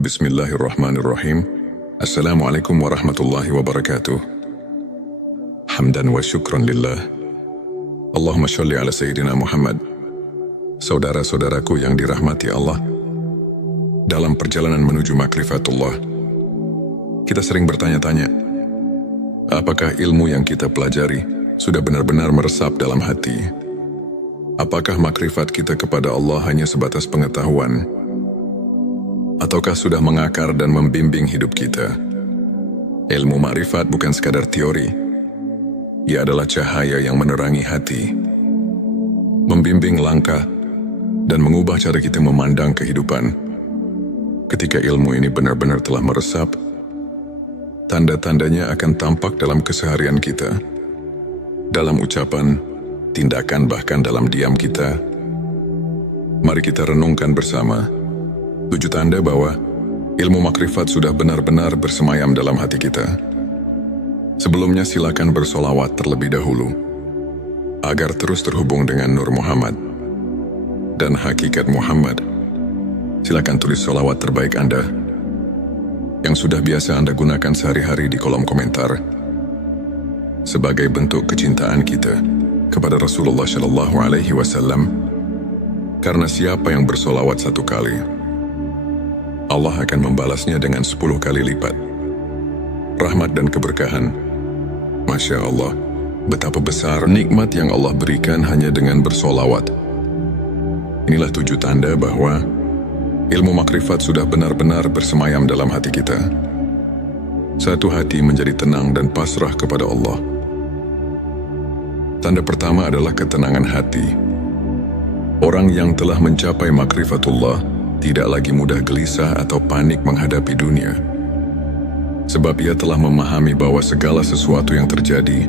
Bismillahirrahmanirrahim. Assalamualaikum warahmatullahi wabarakatuh. Hamdan wa syukran lillah. Allahumma sholli ala Sayyidina Muhammad. Saudara-saudaraku yang dirahmati Allah, dalam perjalanan menuju makrifatullah, kita sering bertanya-tanya, apakah ilmu yang kita pelajari sudah benar-benar meresap dalam hati? Apakah makrifat kita kepada Allah hanya sebatas pengetahuan? Ataukah sudah mengakar dan membimbing hidup kita? Ilmu makrifat bukan sekadar teori. Ia adalah cahaya yang menerangi hati, membimbing langkah, dan mengubah cara kita memandang kehidupan. Ketika ilmu ini benar-benar telah meresap, tanda-tandanya akan tampak dalam keseharian kita, dalam ucapan, tindakan, bahkan dalam diam kita. Mari kita renungkan bersama 7 tanda bahwa ilmu makrifat sudah benar-benar bersemayam dalam hati kita. Sebelumnya silakan bersolawat terlebih dahulu, agar terus terhubung dengan Nur Muhammad dan hakikat Muhammad. Silakan tulis solawat terbaik Anda, yang sudah biasa Anda gunakan sehari-hari di kolom komentar, sebagai bentuk kecintaan kita kepada Rasulullah Shallallahu Alaihi Wasallam. Karena siapa yang bersolawat 1 kali, Allah akan membalasnya dengan 10 kali lipat rahmat dan keberkahan. Masya Allah, betapa besar nikmat yang Allah berikan hanya dengan bersolawat. Inilah 7 tanda bahwa ilmu makrifat sudah benar-benar bersemayam dalam hati kita. Satu hati menjadi tenang dan pasrah kepada Allah. Tanda pertama adalah ketenangan hati. Orang yang telah mencapai makrifatullah tidak lagi mudah gelisah atau panik menghadapi dunia. Sebab ia telah memahami bahwa segala sesuatu yang terjadi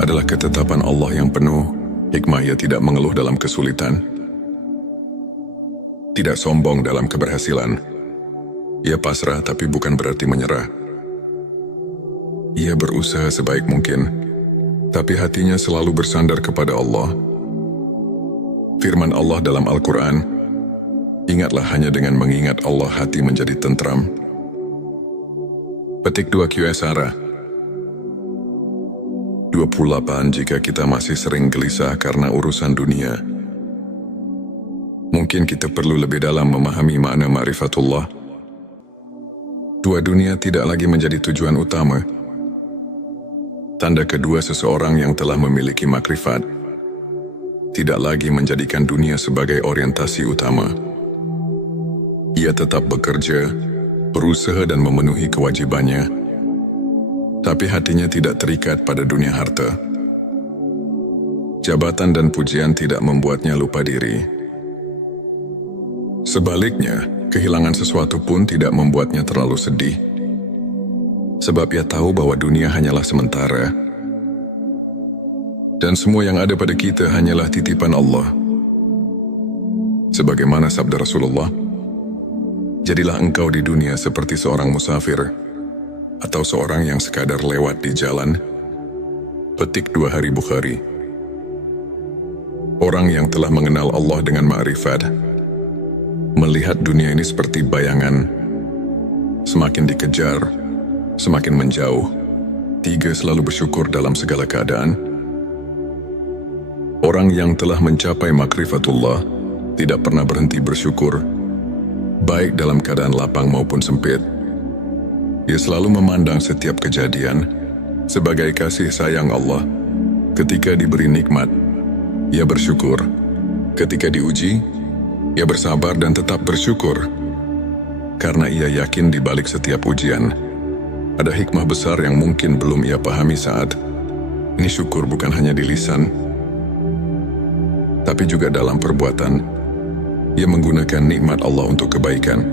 adalah ketetapan Allah yang penuh hikmah. Ia tidak mengeluh dalam kesulitan, tidak sombong dalam keberhasilan. Ia pasrah tapi bukan berarti menyerah. Ia berusaha sebaik mungkin, tapi hatinya selalu bersandar kepada Allah. Firman Allah dalam Al-Quran, ingatlah hanya dengan mengingat Allah hati menjadi tentram. Petik 2 Qsara 28. Jika kita masih sering gelisah karena urusan dunia, mungkin kita perlu lebih dalam memahami makna ma'rifatullah. Dunia tidak lagi menjadi tujuan utama. Tanda kedua seseorang yang telah memiliki makrifat tidak lagi menjadikan dunia sebagai orientasi utama. Ia tetap bekerja, berusaha dan memenuhi kewajibannya, tapi hatinya tidak terikat pada dunia harta. Jabatan dan pujian tidak membuatnya lupa diri. Sebaliknya, kehilangan sesuatu pun tidak membuatnya terlalu sedih. Sebab ia tahu bahwa dunia hanyalah sementara, dan semua yang ada pada kita hanyalah titipan Allah. Sebagaimana sabda Rasulullah, jadilah engkau di dunia seperti seorang musafir atau seorang yang sekadar lewat di jalan. Petik 2 Hari Bukhari. Orang yang telah mengenal Allah dengan ma'rifat melihat dunia ini seperti bayangan, semakin dikejar, semakin menjauh. 3. Selalu bersyukur dalam segala keadaan. Orang yang telah mencapai makrifatullah tidak pernah berhenti bersyukur, baik dalam keadaan lapang maupun sempit. Ia selalu memandang setiap kejadian sebagai kasih sayang Allah. Ketika diberi nikmat, ia bersyukur. Ketika diuji, ia bersabar dan tetap bersyukur. Karena ia yakin di balik setiap ujian ada hikmah besar yang mungkin belum ia pahami saat ini. Syukur bukan hanya di lisan, tapi juga dalam perbuatan. Ia menggunakan nikmat Allah untuk kebaikan,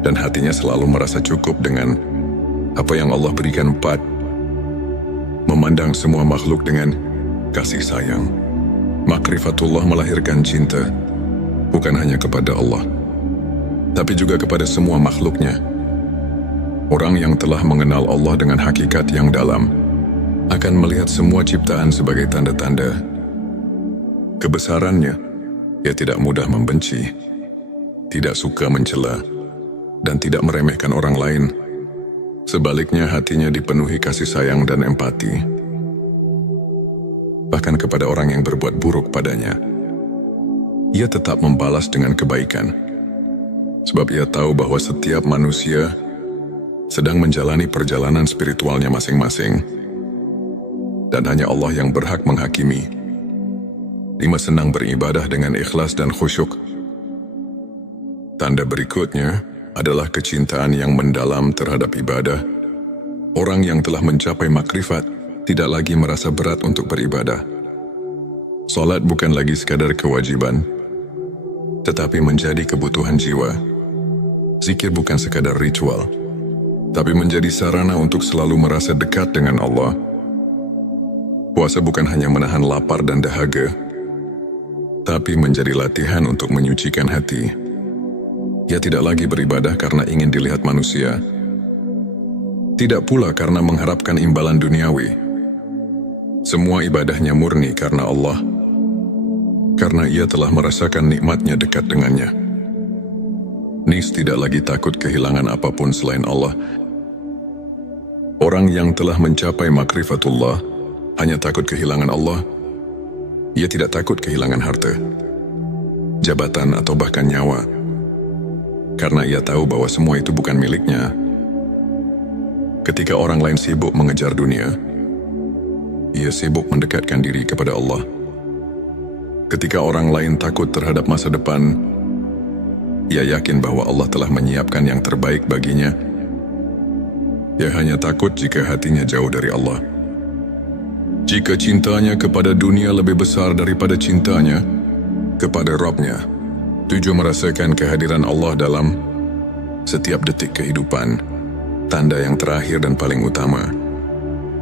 dan hatinya selalu merasa cukup dengan apa yang Allah berikan. 4. Memandang semua makhluk dengan kasih sayang. Makrifatullah melahirkan cinta, bukan hanya kepada Allah, tapi juga kepada semua makhluknya. Orang yang telah mengenal Allah dengan hakikat yang dalam akan melihat semua ciptaan sebagai tanda-tanda kebesarannya. Ia tidak mudah membenci, tidak suka mencela, dan tidak meremehkan orang lain. Sebaliknya hatinya dipenuhi kasih sayang dan empati. Bahkan kepada orang yang berbuat buruk padanya, ia tetap membalas dengan kebaikan. Sebab ia tahu bahwa setiap manusia sedang menjalani perjalanan spiritualnya masing-masing. Dan hanya Allah yang berhak menghakimi. 5. Senang beribadah dengan ikhlas dan khusyuk. Tanda berikutnya adalah kecintaan yang mendalam terhadap ibadah. Orang yang telah mencapai makrifat tidak lagi merasa berat untuk beribadah. Salat bukan lagi sekadar kewajiban, tetapi menjadi kebutuhan jiwa. Zikir bukan sekadar ritual, tapi menjadi sarana untuk selalu merasa dekat dengan Allah. Puasa bukan hanya menahan lapar dan dahaga, tapi menjadi latihan untuk menyucikan hati. Ia tidak lagi beribadah karena ingin dilihat manusia, tidak pula karena mengharapkan imbalan duniawi. Semua ibadahnya murni karena Allah, karena ia telah merasakan nikmatnya dekat dengannya. Nis tidak lagi takut kehilangan apapun selain Allah. Orang yang telah mencapai makrifatullah hanya takut kehilangan Allah. Ia tidak takut kehilangan harta, jabatan atau bahkan nyawa, karena ia tahu bahwa semua itu bukan miliknya. Ketika orang lain sibuk mengejar dunia, ia sibuk mendekatkan diri kepada Allah. Ketika orang lain takut terhadap masa depan, ia yakin bahwa Allah telah menyiapkan yang terbaik baginya. Ia hanya takut jika hatinya jauh dari Allah. Jika cintanya kepada dunia lebih besar daripada cintanya kepada Rabb-Nya. 7. Merasakan kehadiran Allah dalam setiap detik kehidupan. Tanda yang terakhir dan paling utama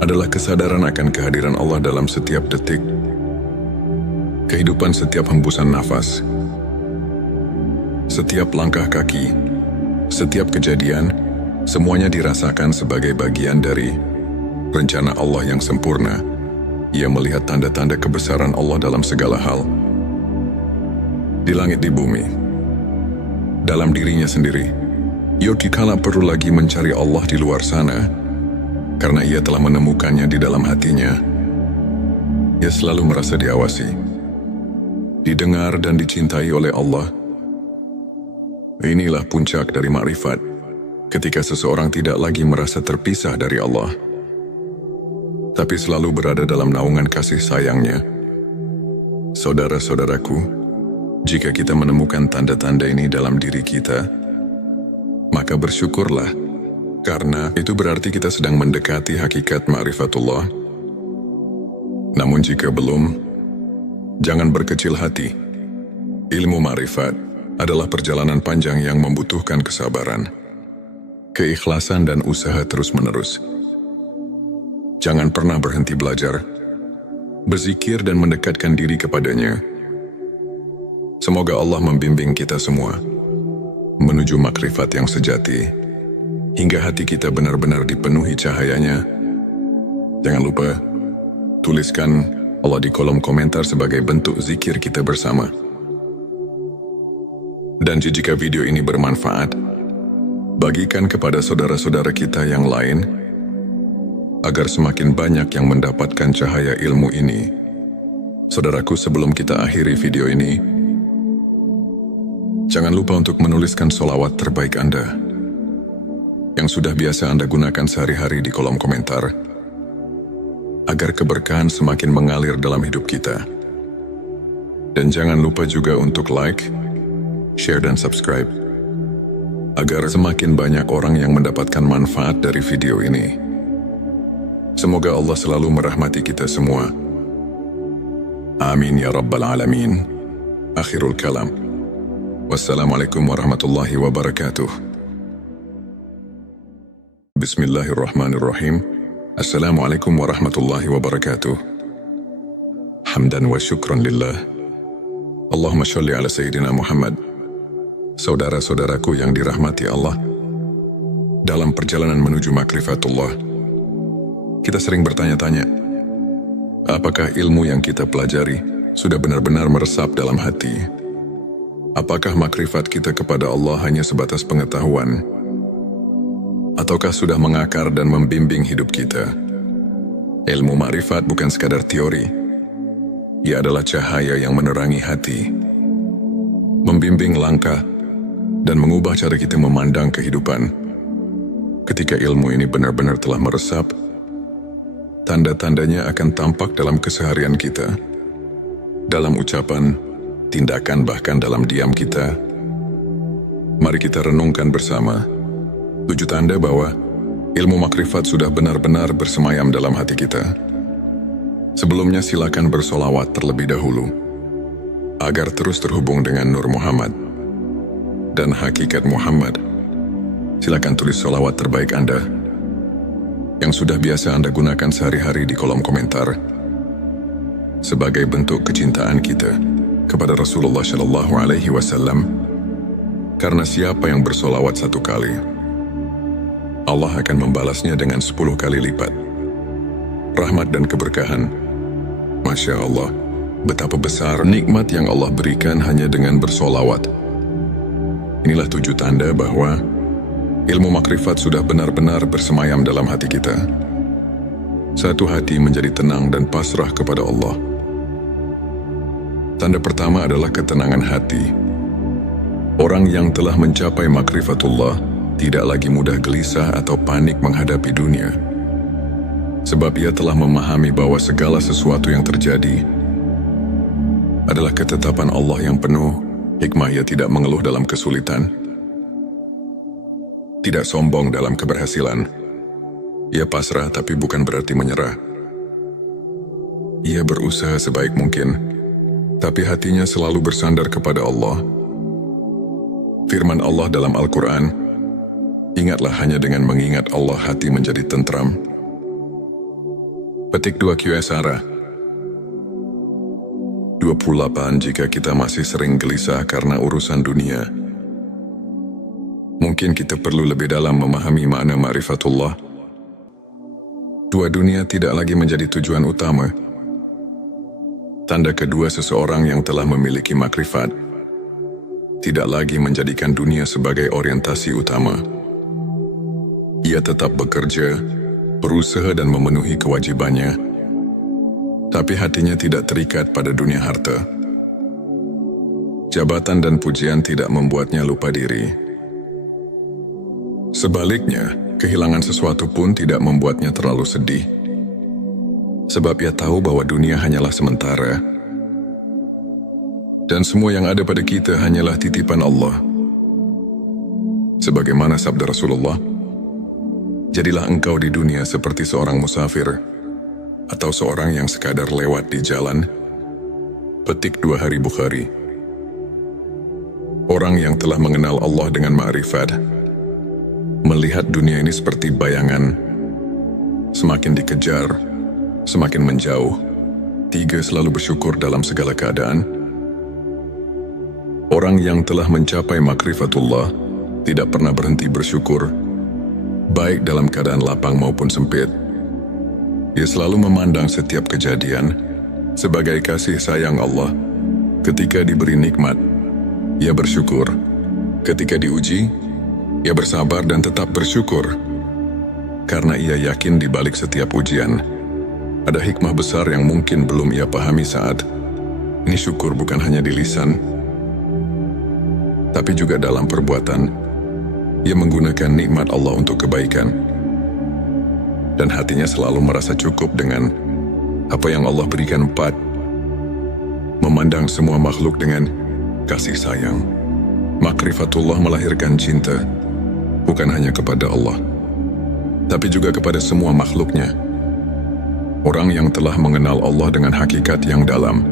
adalah kesadaran akan kehadiran Allah dalam setiap detik kehidupan. Setiap hembusan nafas, setiap langkah kaki, setiap kejadian, semuanya dirasakan sebagai bagian dari rencana Allah yang sempurna. Ia melihat tanda-tanda kebesaran Allah dalam segala hal. Di langit, di bumi, dalam dirinya sendiri. Ia kala perlu lagi mencari Allah di luar sana, karena ia telah menemukannya di dalam hatinya. Ia selalu merasa diawasi, didengar dan dicintai oleh Allah. Inilah puncak dari makrifat, ketika seseorang tidak lagi merasa terpisah dari Allah, tapi selalu berada dalam naungan kasih sayangnya. Saudara-saudaraku, jika kita menemukan tanda-tanda ini dalam diri kita, maka bersyukurlah, karena itu berarti kita sedang mendekati hakikat ma'rifatullah. Namun jika belum, jangan berkecil hati. Ilmu ma'rifat adalah perjalanan panjang yang membutuhkan kesabaran, keikhlasan dan usaha terus-menerus. Jangan pernah berhenti belajar, berzikir dan mendekatkan diri kepadanya. Semoga Allah membimbing kita semua menuju makrifat yang sejati, hingga hati kita benar-benar dipenuhi cahayanya. Jangan lupa, tuliskan Allah di kolom komentar sebagai bentuk zikir kita bersama. Dan jika video ini bermanfaat, bagikan kepada saudara-saudara kita yang lain, agar semakin banyak yang mendapatkan cahaya ilmu ini. Saudaraku, sebelum kita akhiri video ini, jangan lupa untuk menuliskan sholawat terbaik Anda, yang sudah biasa Anda gunakan sehari-hari di kolom komentar, agar keberkahan semakin mengalir dalam hidup kita. Dan jangan lupa juga untuk like, share dan subscribe, agar semakin banyak orang yang mendapatkan manfaat dari video ini. Semoga Allah selalu merahmati kita semua. Amin ya Rabbal Alamin. Akhirul kalam. Wassalamualaikum warahmatullahi wabarakatuh. Bismillahirrahmanirrahim. Assalamualaikum warahmatullahi wabarakatuh. Hamdan wa syukran lillah. Allahumma sholli ala Sayyidina Muhammad. Saudara-saudaraku yang dirahmati Allah, dalam perjalanan menuju makrifatullah, kita sering bertanya-tanya, apakah ilmu yang kita pelajari sudah benar-benar meresap dalam hati? Apakah makrifat kita kepada Allah hanya sebatas pengetahuan? Ataukah sudah mengakar dan membimbing hidup kita? Ilmu makrifat bukan sekadar teori. Ia adalah cahaya yang menerangi hati, membimbing langkah, dan mengubah cara kita memandang kehidupan. Ketika ilmu ini benar-benar telah meresap, tanda-tandanya akan tampak dalam keseharian kita, dalam ucapan, tindakan, bahkan dalam diam kita. Mari kita renungkan bersama 7 tanda bahwa ilmu makrifat sudah benar-benar bersemayam dalam hati kita. Sebelumnya silakan bersolawat terlebih dahulu, agar terus terhubung dengan Nur Muhammad dan hakikat Muhammad. Silakan tulis solawat terbaik Anda yang sudah biasa Anda gunakan sehari-hari di kolom komentar, sebagai bentuk kecintaan kita kepada Rasulullah Shallallahu Alaihi Wasallam. Karena siapa yang bersolawat 1 kali, Allah akan membalasnya dengan 10 kali lipat rahmat dan keberkahan. Masya Allah, betapa besar nikmat yang Allah berikan hanya dengan bersolawat. Inilah 7 tanda bahwa ilmu makrifat sudah benar-benar bersemayam dalam hati kita. Satu hati menjadi tenang dan pasrah kepada Allah. Tanda pertama adalah ketenangan hati. Orang yang telah mencapai makrifatullah tidak lagi mudah gelisah atau panik menghadapi dunia. Sebab ia telah memahami bahwa segala sesuatu yang terjadi adalah ketetapan Allah yang penuh hikmah. Ia tidak mengeluh dalam kesulitan, tidak sombong dalam keberhasilan. Ia pasrah tapi bukan berarti menyerah. Ia berusaha sebaik mungkin, tapi hatinya selalu bersandar kepada Allah. Firman Allah dalam Al-Quran, ingatlah hanya dengan mengingat Allah hati menjadi tentram. Petik 2 Qsara 28. Jika kita masih sering gelisah karena urusan dunia, mungkin kita perlu lebih dalam memahami makna ma'rifatullah. Dunia tidak lagi menjadi tujuan utama. Tanda kedua seseorang yang telah memiliki makrifat tidak lagi menjadikan dunia sebagai orientasi utama. Ia tetap bekerja, berusaha dan memenuhi kewajibannya, tapi hatinya tidak terikat pada dunia harta. Jabatan dan pujian tidak membuatnya lupa diri. Sebaliknya, kehilangan sesuatu pun tidak membuatnya terlalu sedih. Sebab ia tahu bahwa dunia hanyalah sementara. Dan semua yang ada pada kita hanyalah titipan Allah. Sebagaimana sabda Rasulullah, jadilah engkau di dunia seperti seorang musafir atau seorang yang sekadar lewat di jalan. Petik 2 Hari Bukhari. Orang yang telah mengenal Allah dengan ma'rifat melihat dunia ini seperti bayangan, semakin dikejar, semakin menjauh. 3. Selalu bersyukur dalam segala keadaan. Orang yang telah mencapai makrifatullah tidak pernah berhenti bersyukur, baik dalam keadaan lapang maupun sempit. Ia selalu memandang setiap kejadian sebagai kasih sayang Allah. Ketika diberi nikmat, ia bersyukur. Ketika diuji, ia bersabar dan tetap bersyukur. Karena ia yakin di balik setiap ujian ada hikmah besar yang mungkin belum ia pahami saat ini. Syukur bukan hanya di lisan, tapi juga dalam perbuatan. Ia menggunakan nikmat Allah untuk kebaikan, dan hatinya selalu merasa cukup dengan apa yang Allah berikan. 4. Memandang semua makhluk dengan kasih sayang. Makrifatullah melahirkan cinta, bukan hanya kepada Allah, tapi juga kepada semua makhluknya. Orang yang telah mengenal Allah dengan hakikat yang dalam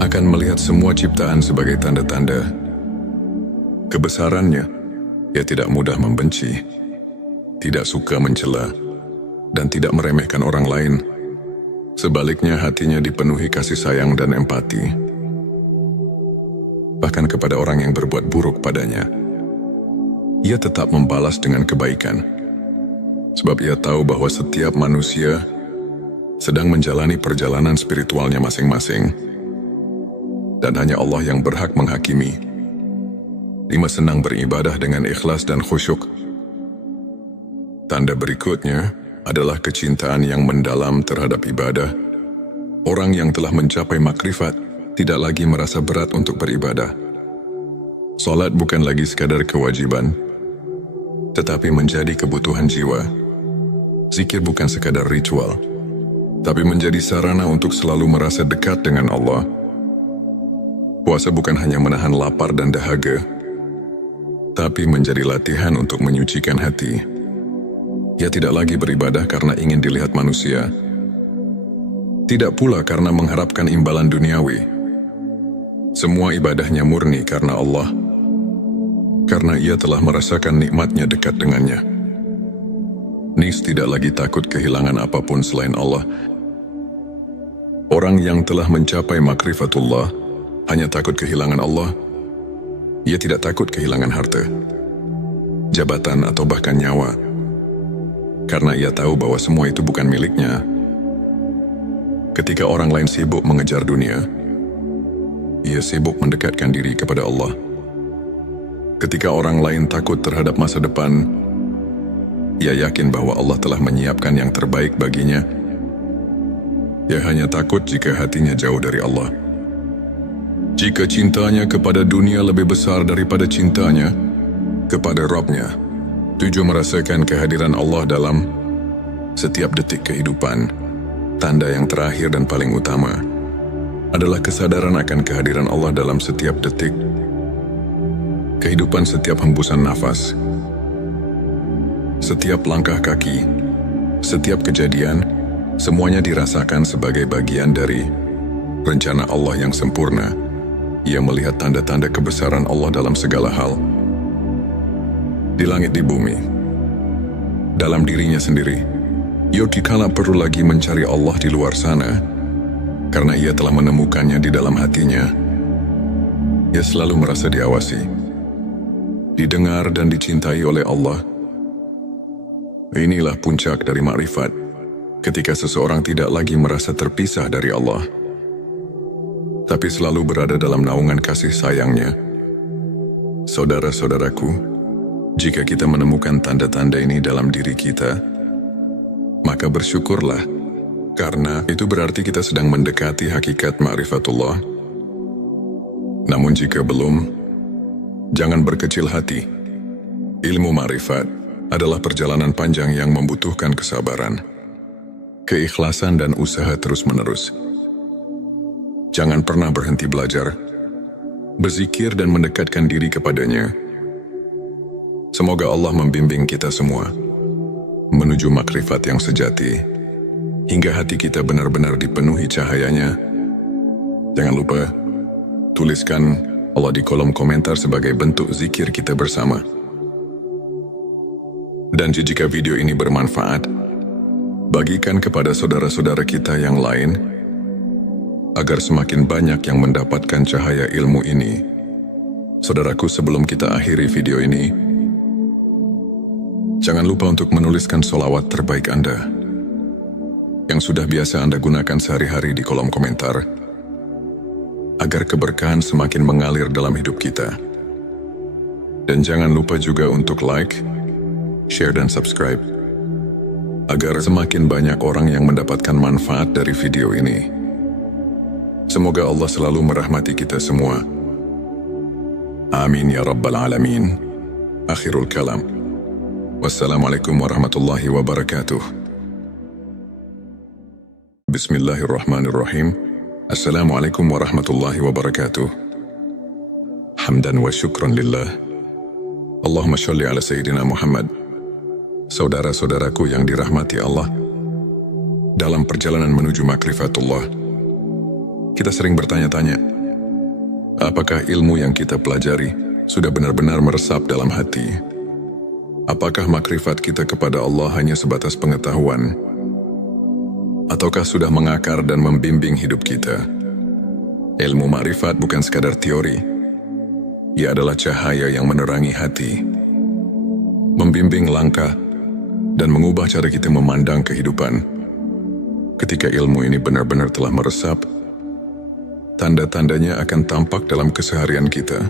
akan melihat semua ciptaan sebagai tanda-tanda kebesarannya. Ia tidak mudah membenci, tidak suka mencela, dan tidak meremehkan orang lain. Sebaliknya, hatinya dipenuhi kasih sayang dan empati, bahkan kepada orang yang berbuat buruk padanya. Ia tetap membalas dengan kebaikan, sebab ia tahu bahwa setiap manusia sedang menjalani perjalanan spiritualnya masing-masing, dan hanya Allah yang berhak menghakimi 5. Senang beribadah dengan ikhlas dan khusyuk. Tanda berikutnya adalah kecintaan yang mendalam terhadap ibadah. Orang yang telah mencapai makrifat tidak lagi merasa berat untuk beribadah. Salat bukan lagi sekadar kewajiban, tetapi menjadi kebutuhan jiwa. Zikir bukan sekadar ritual, tapi menjadi sarana untuk selalu merasa dekat dengan Allah. Puasa bukan hanya menahan lapar dan dahaga, tapi menjadi latihan untuk menyucikan hati. Ia tidak lagi beribadah karena ingin dilihat manusia, tidak pula karena mengharapkan imbalan duniawi. Semua ibadahnya murni karena Allah, karena ia telah merasakan nikmatnya dekat dengannya. Nis tidak lagi takut kehilangan apapun selain Allah. Orang yang telah mencapai makrifatullah hanya takut kehilangan Allah. Ia tidak takut kehilangan harta, jabatan atau bahkan nyawa, karena ia tahu bahwa semua itu bukan miliknya. Ketika orang lain sibuk mengejar dunia, ia sibuk mendekatkan diri kepada Allah. Ketika orang lain takut terhadap masa depan, ia yakin bahwa Allah telah menyiapkan yang terbaik baginya. Ia hanya takut jika hatinya jauh dari Allah. Jika cintanya kepada dunia lebih besar daripada cintanya kepada Rabb-Nya. 7. Merasakan kehadiran Allah dalam setiap detik kehidupan. Tanda yang terakhir dan paling utama adalah kesadaran akan kehadiran Allah dalam setiap detik kehidupan. Setiap hembusan nafas, setiap langkah kaki, setiap kejadian, semuanya dirasakan sebagai bagian dari rencana Allah yang sempurna. Ia melihat tanda-tanda kebesaran Allah dalam segala hal, di langit, di bumi, dalam dirinya sendiri. Ia dikala perlu lagi mencari Allah di luar sana, karena ia telah menemukannya di dalam hatinya. Ia selalu merasa diawasi, didengar dan dicintai oleh Allah. Inilah puncak dari makrifat, ketika seseorang tidak lagi merasa terpisah dari Allah, tapi selalu berada dalam naungan kasih sayangnya. Saudara-saudaraku, jika kita menemukan tanda-tanda ini dalam diri kita, maka bersyukurlah, karena itu berarti kita sedang mendekati hakikat ma'rifatullah. Namun jika belum, jangan berkecil hati. Ilmu ma'rifat adalah perjalanan panjang yang membutuhkan kesabaran, keikhlasan dan usaha terus-menerus. Jangan pernah berhenti belajar, berzikir dan mendekatkan diri kepadanya. Semoga Allah membimbing kita semua menuju makrifat yang sejati, hingga hati kita benar-benar dipenuhi cahayanya. Jangan lupa, tuliskan Allah di kolom komentar sebagai bentuk zikir kita bersama. Dan jika video ini bermanfaat, bagikan kepada saudara-saudara kita yang lain, agar semakin banyak yang mendapatkan cahaya ilmu ini. Saudaraku, sebelum kita akhiri video ini, jangan lupa untuk menuliskan sholawat terbaik Anda, yang sudah biasa Anda gunakan sehari-hari di kolom komentar, agar keberkahan semakin mengalir dalam hidup kita. Dan jangan lupa juga untuk like, share dan subscribe, agar semakin banyak orang yang mendapatkan manfaat dari video ini. Semoga Allah selalu merahmati kita semua. Amin ya Rabbal Alamin. Akhirul kalam. Wassalamualaikum warahmatullahi wabarakatuh. Bismillahirrahmanirrahim. Assalamualaikum warahmatullahi wabarakatuh. Hamdan wa syukran lillah. Allahumma sholli ala Sayyidina Muhammad. Saudara-saudaraku yang dirahmati Allah, dalam perjalanan menuju makrifatullah, kita sering bertanya-tanya, apakah ilmu yang kita pelajari sudah benar-benar meresap dalam hati? Apakah makrifat kita kepada Allah hanya sebatas pengetahuan? Ataukah sudah mengakar dan membimbing hidup kita? Ilmu makrifat bukan sekadar teori. Ia adalah cahaya yang menerangi hati, membimbing langkah, dan mengubah cara kita memandang kehidupan. Ketika ilmu ini benar-benar telah meresap, tanda-tandanya akan tampak dalam keseharian kita.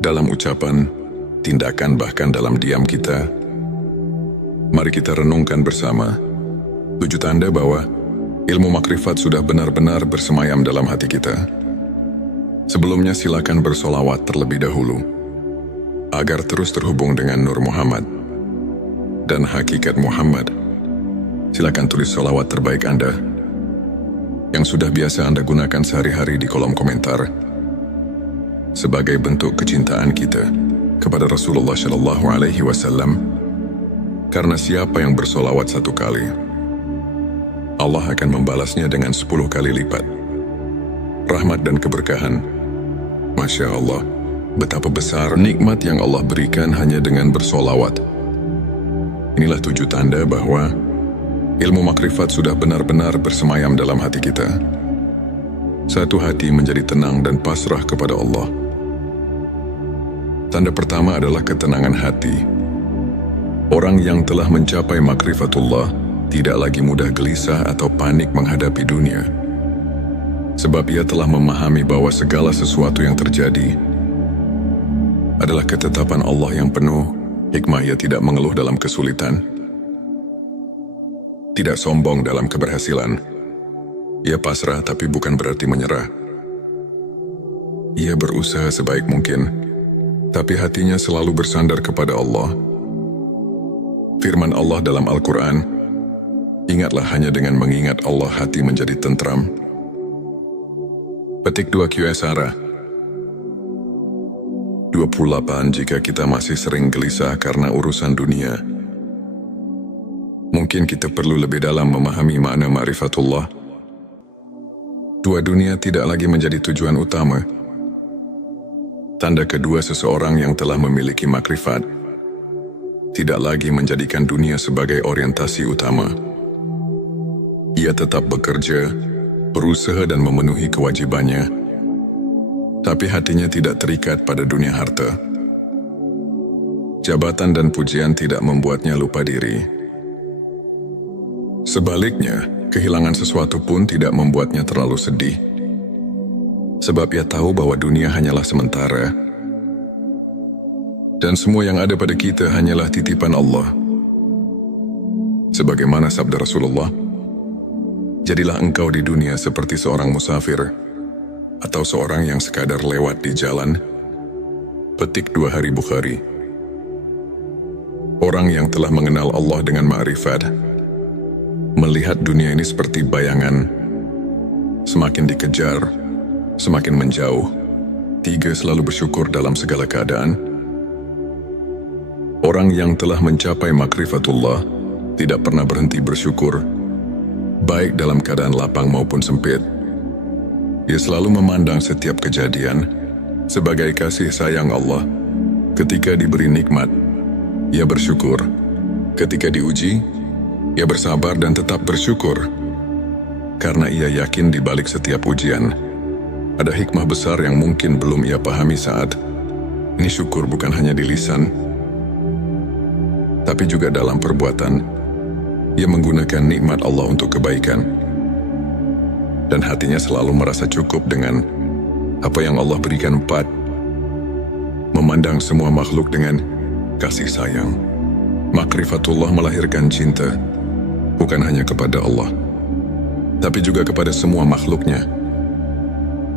dalam ucapan, tindakan, bahkan dalam diam kita. Mari kita renungkan bersama 7 tanda bahwa ilmu makrifat sudah benar-benar bersemayam dalam hati kita. Sebelumnya silakan bersolawat terlebih dahulu, agar terus terhubung dengan Nur Muhammad dan hakikat Muhammad. Silakan tulis solawat terbaik Anda yang sudah biasa Anda gunakan sehari-hari di kolom komentar sebagai bentuk kecintaan kita kepada Rasulullah Shallallahu Alaihi Wasallam. Karena siapa yang bersolawat 1 kali, Allah akan membalasnya dengan 10 kali lipat rahmat dan keberkahan. Masya Allah, betapa besar nikmat yang Allah berikan hanya dengan bersolawat. Inilah 7 tanda bahwa ilmu makrifat sudah benar-benar bersemayam dalam hati kita. Satu hati menjadi tenang dan pasrah kepada Allah. Tanda pertama adalah ketenangan hati. Orang yang telah mencapai makrifatullah tidak lagi mudah gelisah atau panik menghadapi dunia. Sebab ia telah memahami bahwa segala sesuatu yang terjadi adalah ketetapan Allah yang penuh hikmah. Ia tidak mengeluh dalam kesulitan, tidak sombong dalam keberhasilan. Ia pasrah tapi bukan berarti menyerah. Ia berusaha sebaik mungkin, tapi hatinya selalu bersandar kepada Allah. Firman Allah dalam Al-Quran, ingatlah hanya dengan mengingat Allah hati menjadi tentram. Petik 2 QSara 28. Jika kita masih sering gelisah karena urusan dunia, mungkin kita perlu lebih dalam memahami makna ma'rifatullah. 2 dunia tidak lagi menjadi tujuan utama. Tanda kedua seseorang yang telah memiliki makrifat tidak lagi menjadikan dunia sebagai orientasi utama. Ia tetap bekerja, berusaha dan memenuhi kewajibannya, tapi hatinya tidak terikat pada dunia harta. Jabatan dan pujian tidak membuatnya lupa diri. Sebaliknya, kehilangan sesuatu pun tidak membuatnya terlalu sedih. Sebab ia tahu bahwa dunia hanyalah sementara, dan semua yang ada pada kita hanyalah titipan Allah. Sebagaimana sabda Rasulullah, jadilah engkau di dunia seperti seorang musafir atau seorang yang sekadar lewat di jalan. Petik 2 Hari Bukhari. Orang yang telah mengenal Allah dengan ma'rifat melihat dunia ini seperti bayangan, semakin dikejar, semakin menjauh. 3. Selalu bersyukur dalam segala keadaan. Orang yang telah mencapai makrifatullah tidak pernah berhenti bersyukur, baik dalam keadaan lapang maupun sempit. Ia selalu memandang setiap kejadian sebagai kasih sayang Allah. Ketika diberi nikmat, ia bersyukur. Ketika diuji, ia bersabar dan tetap bersyukur. Karena ia yakin di balik setiap ujian ada hikmah besar yang mungkin belum ia pahami saat ini. Syukur bukan hanya di lisan, tapi juga dalam perbuatan. Ia menggunakan nikmat Allah untuk kebaikan, dan hatinya selalu merasa cukup dengan apa yang Allah berikan. 4. Memandang semua makhluk dengan kasih sayang. Makrifatullah melahirkan cinta, bukan hanya kepada Allah, tapi juga kepada semua makhluknya.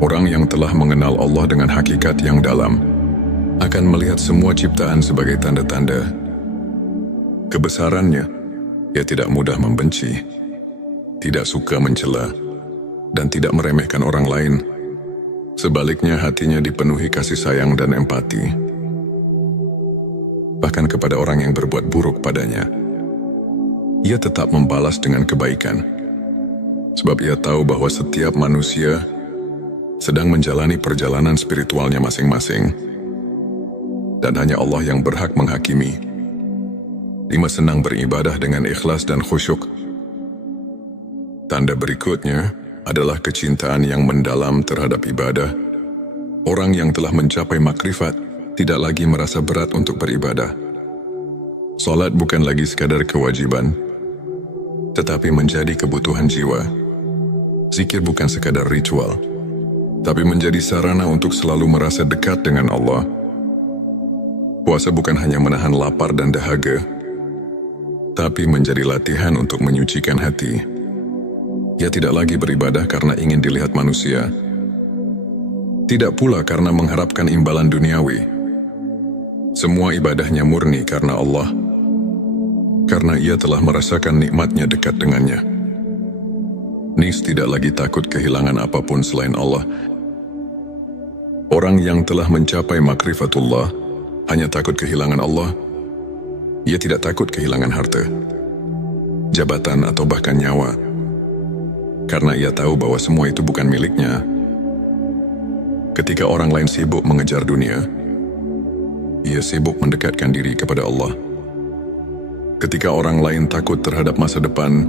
Orang yang telah mengenal Allah dengan hakikat yang dalam akan melihat semua ciptaan sebagai tanda-tanda kebesarannya. Ia tidak mudah membenci, tidak suka mencela, dan tidak meremehkan orang lain. Sebaliknya, hatinya dipenuhi kasih sayang dan empati, bahkan kepada orang yang berbuat buruk padanya. Ia tetap membalas dengan kebaikan, sebab ia tahu bahwa setiap manusia sedang menjalani perjalanan spiritualnya masing-masing, dan hanya Allah yang berhak menghakimi. 5. Senang beribadah dengan ikhlas dan khusyuk. Tanda berikutnya adalah kecintaan yang mendalam terhadap ibadah. Orang yang telah mencapai makrifat tidak lagi merasa berat untuk beribadah. Salat bukan lagi sekadar kewajiban, tetapi menjadi kebutuhan jiwa. Zikir bukan sekadar ritual, tapi menjadi sarana untuk selalu merasa dekat dengan Allah. Puasa bukan hanya menahan lapar dan dahaga, tapi menjadi latihan untuk menyucikan hati. Ia tidak lagi beribadah karena ingin dilihat manusia, tidak pula karena mengharapkan imbalan duniawi. Semua ibadahnya murni karena Allah, karena ia telah merasakan nikmatnya dekat dengannya. Nis tidak lagi takut kehilangan apapun selain Allah. Orang yang telah mencapai makrifatullah hanya takut kehilangan Allah. Ia tidak takut kehilangan harta, jabatan atau bahkan nyawa, karena ia tahu bahwa semua itu bukan miliknya. Ketika orang lain sibuk mengejar dunia, ia sibuk mendekatkan diri kepada Allah. Ketika orang lain takut terhadap masa depan,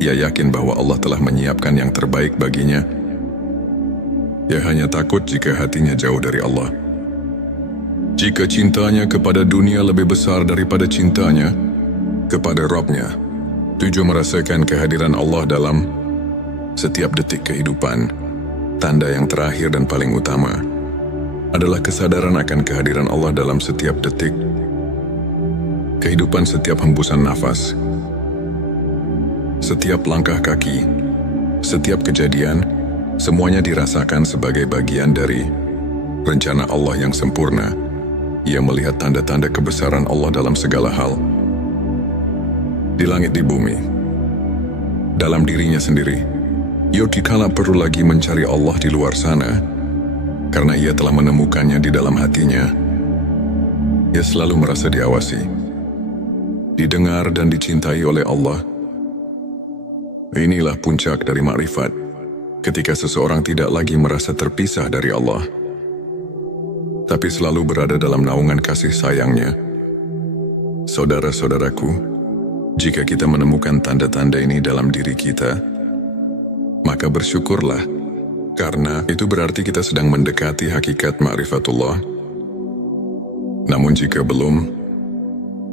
ia yakin bahwa Allah telah menyiapkan yang terbaik baginya. Ia hanya takut jika hatinya jauh dari Allah. Jika cintanya kepada dunia lebih besar daripada cintanya kepada Rabb-Nya, tujuh merasakan kehadiran Allah dalam setiap detik kehidupan. Tanda yang terakhir dan paling utama adalah kesadaran akan kehadiran Allah dalam setiap detik kehidupan, setiap hembusan nafas, setiap langkah kaki, setiap kejadian, semuanya dirasakan sebagai bagian dari rencana Allah yang sempurna. Ia melihat tanda-tanda kebesaran Allah dalam segala hal, di langit, di bumi, dalam dirinya sendiri. Ia dikala perlu lagi mencari Allah di luar sana, karena ia telah menemukannya di dalam hatinya. Ia selalu merasa diawasi, didengar dan dicintai oleh Allah. Inilah puncak dari makrifat, ketika seseorang tidak lagi merasa terpisah dari Allah, tapi selalu berada dalam naungan kasih sayangnya. Saudara-saudaraku, jika kita menemukan tanda-tanda ini dalam diri kita, maka bersyukurlah, karena itu berarti kita sedang mendekati hakikat ma'rifatullah. Namun jika belum,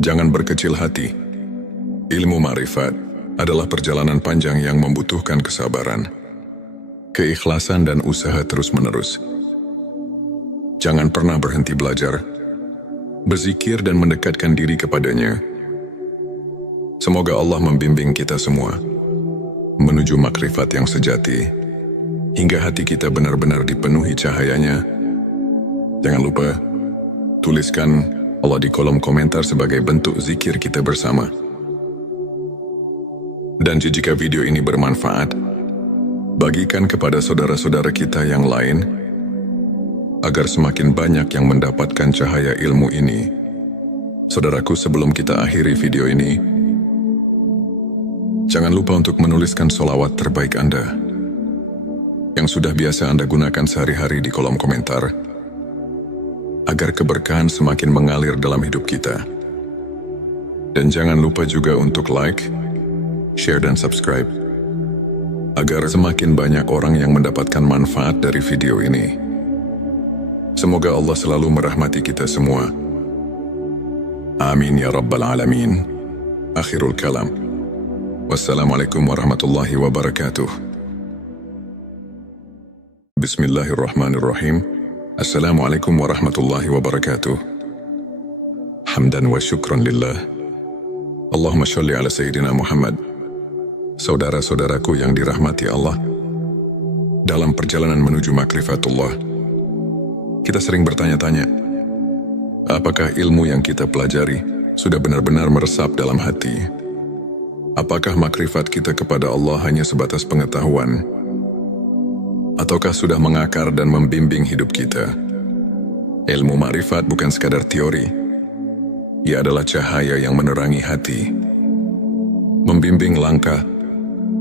jangan berkecil hati. Ilmu ma'rifat adalah perjalanan panjang yang membutuhkan kesabaran, keikhlasan dan usaha terus-menerus. Jangan pernah berhenti belajar, berzikir dan mendekatkan diri kepadanya. Semoga Allah membimbing kita semua menuju makrifat yang sejati, hingga hati kita benar-benar dipenuhi cahayanya. Jangan lupa, tuliskan Allah di kolom komentar sebagai bentuk zikir kita bersama. Dan jika video ini bermanfaat, bagikan kepada saudara-saudara kita yang lain, agar semakin banyak yang mendapatkan cahaya ilmu ini. Saudaraku, sebelum kita akhiri video ini, jangan lupa untuk menuliskan sholawat terbaik Anda, yang sudah biasa Anda gunakan sehari-hari di kolom komentar, agar keberkahan semakin mengalir dalam hidup kita. Dan jangan lupa juga untuk like, share dan subscribe, agar semakin banyak orang yang mendapatkan manfaat dari video ini. Semoga Allah selalu merahmati kita semua. Amin ya Rabbal Alamin. Akhirul kalam. Wassalamualaikum warahmatullahi wabarakatuh. Bismillahirrahmanirrahim. Assalamualaikum warahmatullahi wabarakatuh. Hamdan wa syukran lillah. Allahumma sholli ala Sayyidina Muhammad. Saudara-saudaraku yang dirahmati Allah, dalam perjalanan menuju makrifatullah, kita sering bertanya-tanya, apakah ilmu yang kita pelajari sudah benar-benar meresap dalam hati? Apakah makrifat kita kepada Allah hanya sebatas pengetahuan? Ataukah sudah mengakar dan membimbing hidup kita? Ilmu makrifat bukan sekadar teori. Ia adalah cahaya yang menerangi hati, membimbing langkah,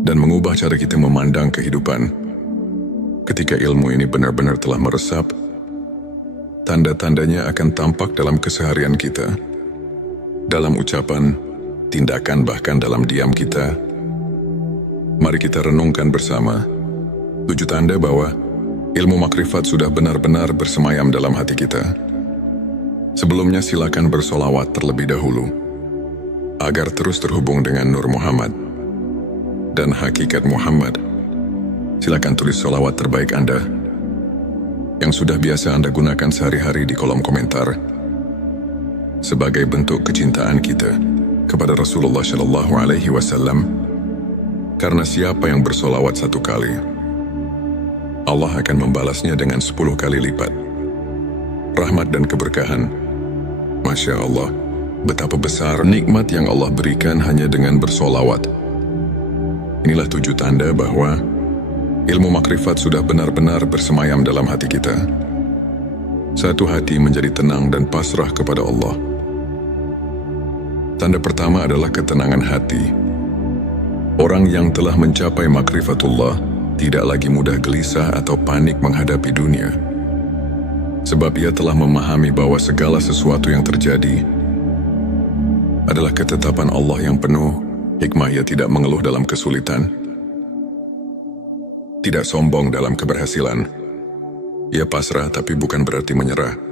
dan mengubah cara kita memandang kehidupan. Ketika ilmu ini benar-benar telah meresap, tanda-tandanya akan tampak dalam keseharian kita, dalam ucapan, tindakan, bahkan dalam diam kita. Mari kita renungkan bersama 7 tanda bahwa ilmu makrifat sudah benar-benar bersemayam dalam hati kita. Sebelumnya silakan bersolawat terlebih dahulu, agar terus terhubung dengan Nur Muhammad dan hakikat Muhammad. Silakan tulis solawat terbaik Anda, yang sudah biasa Anda gunakan sehari-hari di kolom komentar, sebagai bentuk kecintaan kita kepada Rasulullah Shallallahu Alaihi Wasallam, karena siapa yang bersolawat 1 kali, Allah akan membalasnya dengan 10 kali lipat. Rahmat dan keberkahan. Masya Allah, betapa besar nikmat yang Allah berikan hanya dengan bersolawat. Inilah 7 tanda bahwa ilmu makrifat sudah benar-benar bersemayam dalam hati kita. Satu hati menjadi tenang dan pasrah kepada Allah. Tanda pertama adalah ketenangan hati. Orang yang telah mencapai makrifatullah tidak lagi mudah gelisah atau panik menghadapi dunia. Sebab ia telah memahami bahwa segala sesuatu yang terjadi adalah ketetapan Allah yang penuh hikmah. Ia tidak mengeluh dalam kesulitan, tidak sombong dalam keberhasilan. Ia pasrah tapi bukan berarti menyerah.